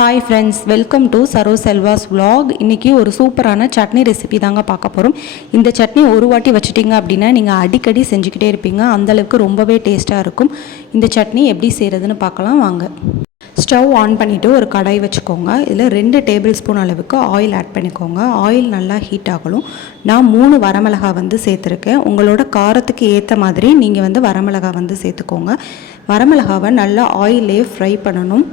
Hi friends welcome to Saro Selva's vlog. இன்றைக்கி ஒரு சூப்பரான சட்னி ரெசிபி தாங்க பார்க்க போகிறோம் இந்த சட்னி ஒரு வாட்டி வச்சுட்டிங்க அப்படின்னா நீங்கள் அடிக்கடி செஞ்சுக்கிட்டே இருப்பீங்க. அந்தளவுக்கு ரொம்பவே டேஸ்ட்டாக இருக்கும். இந்த சட்னி எப்படி செய்கிறதுன்னு பார்க்கலாம் வாங்க. ஸ்டவ் ஆன் பண்ணிவிட்டு ஒரு கடாய் வச்சுக்கோங்க. இதில் ரெண்டு டேபிள் ஸ்பூன் அளவுக்கு ஆயில் ஆட் பண்ணிக்கோங்க. ஆயில் நல்லா ஹீட் ஆகணும். நான் மூணு வரமிளகா வந்து சேர்த்துருக்கேன். உங்களோட காரத்துக்கு ஏற்ற மாதிரி நீங்கள் வந்து வரமிளகா வந்து சேர்த்துக்கோங்க. வரமிளகாவை நல்லா ஆயிலே ஃப்ரை பண்ணணும்.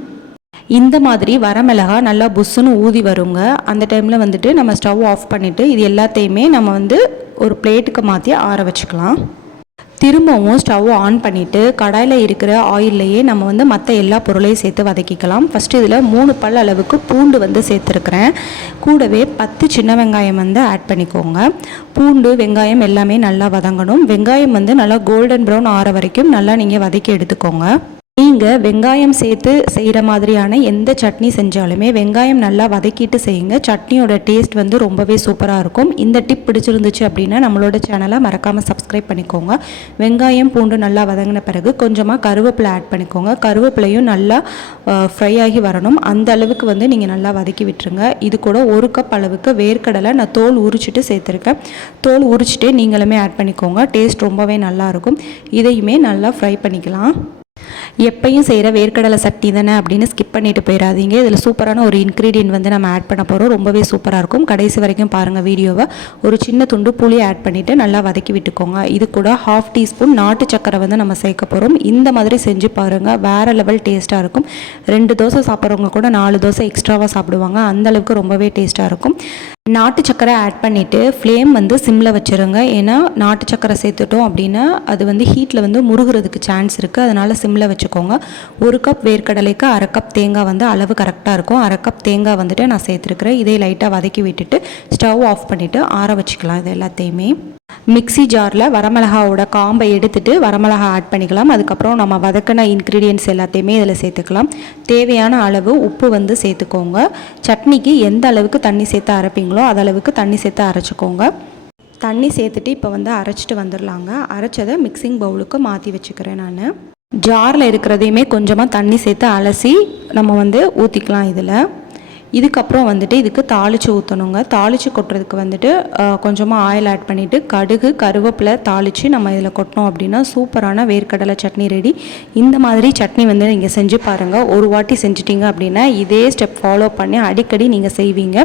இந்த மாதிரி வரமிளகா நல்லா புஷ்ஷுன்னு ஊதி வருங்க. அந்த டைமில் வந்துட்டு நம்ம ஸ்டவ் ஆஃப் பண்ணிவிட்டு இது எல்லாத்தையுமே நம்ம வந்து ஒரு பிளேட்டுக்கு மாற்றி ஆற வச்சுக்கலாம். திரும்பவும் ஸ்டவ் ஆன் பண்ணிவிட்டு கடாயில் இருக்கிற ஆயில்லையே நம்ம வந்து மற்ற எல்லா பொருளையும் சேர்த்து வதக்கிக்கலாம். ஃபஸ்ட்டு இதில் மூணு பல் அளவுக்கு பூண்டு வந்து சேர்த்துருக்குறேன். கூடவே பத்து சின்ன வெங்காயம் வந்து ஆட் பண்ணிக்கோங்க. பூண்டு வெங்காயம் எல்லாமே நல்லா வதங்கணும். வெங்காயம் வந்து நல்லா கோல்டன் ப்ரௌன் ஆற வரைக்கும் நல்லா நீங்கள் வதக்கி எடுத்துக்கோங்க. நீங்கள் வெங்காயம் சேர்த்து செய்கிற மாதிரியான எந்த சட்னி செஞ்சாலுமே வெங்காயம் நல்லா வதக்கிட்டு செய்யுங்க. சட்னியோட டேஸ்ட் வந்து ரொம்பவே சூப்பராக இருக்கும். இந்த டிப் பிடிச்சிருந்துச்சு அப்படின்னா நம்மளோட சேனலை மறக்காமல் சப்ஸ்கிரைப் பண்ணிக்கோங்க. வெங்காயம் பூண்டு நல்லா வதங்கின பிறகு கொஞ்சமாக கருவேப்பிலை ஆட் பண்ணிக்கோங்க. கருவேப்பிலையும் நல்லா ஃப்ரை ஆகி வரணும். அந்த அளவுக்கு வந்து நீங்கள் நல்லா வதக்கி விட்டுருங்க. இது கூட ஒரு கப் அளவுக்கு வேர்க்கடலை நான் தோல் உரிச்சிட்டு சேர்த்துருக்கேன். தோல் உரிச்சிட்டே நீங்களுமே ஆட் பண்ணிக்கோங்க. டேஸ்ட் ரொம்பவே நல்லாயிருக்கும் இதையுமே நல்லா ஃப்ரை பண்ணிக்கலாம். எப்பயும் செய்கிற வேர்க்கடலை சட்னி தானே அப்படின்னு ஸ்கிப் பண்ணிட்டு போயிடாதீங்க இதில் சூப்பரான ஒரு இன்க்ரீடியன்ட் வந்து நம்ம ஆட் பண்ண போகிறோம் ரொம்பவே சூப்பராக இருக்கும். கடைசி வரைக்கும் பாருங்கள் வீடியோவை. ஒரு சின்ன துண்டு புளி ஆட் பண்ணிவிட்டு நல்லா வதக்கி விட்டுக்கோங்க. இது கூட ஹாஃப் டீஸ்பூன் நாட்டு சக்கரை வந்து நம்ம சேர்க்க போகிறோம் இந்த மாதிரி செஞ்சு பாருங்கள் வேறு லெவல் டேஸ்ட்டாக இருக்கும். ரெண்டு தோசை சாப்பிட்றவங்க கூட நாலு தோசை எக்ஸ்ட்ராவாக சாப்பிடுவாங்க. அந்தளவுக்கு ரொம்பவே டேஸ்ட்டாக இருக்கும். நாட்டு சக்கரை ஆட் பண்ணிவிட்டு ஃப்ளேம் வந்து சிம்மில் வச்சுருங்க. ஏன்னா நாட்டு சக்கரை சேர்த்துட்டோம் அப்படின்னா அது வந்து ஹீட்டில் வந்து முருகிறதுக்கு சான்ஸ் இருக்குது அதனால் சிம்மில் வச்சுக்கோங்க. ஒரு கப் வேர்க்கடலைக்கு அரை கப் தேங்காய் வந்து அளவு கரெக்டாக இருக்கும். அரை கப் தேங்காய் வந்துட்டு நான் சேர்த்துருக்குறேன். இதே லைட்டாக வதக்கி விட்டுட்டு ஸ்டவ் ஆஃப் பண்ணிவிட்டு ஆற வச்சுக்கலாம் இது எல்லாத்தையுமே. மிக்ஸி ஜாரில் வரமிளகாவோட காம்பை எடுத்துட்டு வரமிளகா ஆட் பண்ணிக்கலாம். அதுக்கப்புறம் நம்ம வதக்கின இன்க்ரீடியன்ஸ் எல்லாத்தையுமே இதில் சேர்த்துக்கலாம். தேவையான அளவு உப்பு வந்து சேர்த்துக்கோங்க. சட்னிக்கு எந்த அளவுக்கு தண்ணி சேர்த்து அரைப்பீங்களோ அதளவுக்கு தண்ணி சேர்த்து அரைச்சிக்கோங்க. தண்ணி சேர்த்துட்டு இப்போ வந்து அரைச்சிட்டு வந்துடலாங்க. அரைச்சதை மிக்சிங் பவுலுக்கு மாற்றி வச்சுக்கிறேன் நான். ஜாரில் இருக்கிறதையுமே கொஞ்சமாக தண்ணி சேர்த்து அலசி நம்ம வந்து ஊற்றிக்கலாம் இதில். இதுக்கப்புறம் வந்துட்டு இதுக்கு தாளித்து ஊற்றணுங்க தாளித்து கொட்டுறதுக்கு வந்துட்டு கொஞ்சமாக ஆயில் ஆட் பண்ணிவிட்டு கடுகு கருவேப்பிலை தாளித்து நம்ம இதில் கொட்டினோம் அப்படின்னா சூப்பரான வேர்க்கடலை சட்னி ரெடி இந்த மாதிரி சட்னி வந்து நீங்கள் செஞ்சு பாருங்கள் ஒரு வாட்டி செஞ்சிட்டிங்க அப்படின்னா இதே ஸ்டெப் ஃபாலோ பண்ணி அடிக்கடி நீங்கள் செய்வீங்க.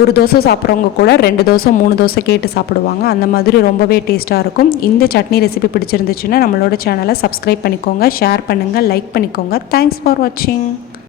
ஒரு தோசை சாப்பிட்றவங்க கூட ரெண்டு தோசை மூணு தோசை கேட்டு சாப்பிடுவாங்க. அந்த மாதிரி ரொம்பவே டேஸ்ட்டாக இருக்கும். இந்த சட்னி ரெசிபி பிடிச்சிருந்துச்சுன்னா நம்மளோட சேனலை சப்ஸ்கிரைப் பண்ணிக்கோங்க. ஷேர் பண்ணுங்கள் லைக் பண்ணிக்கோங்க. தேங்க்ஸ் ஃபார் வாட்சிங்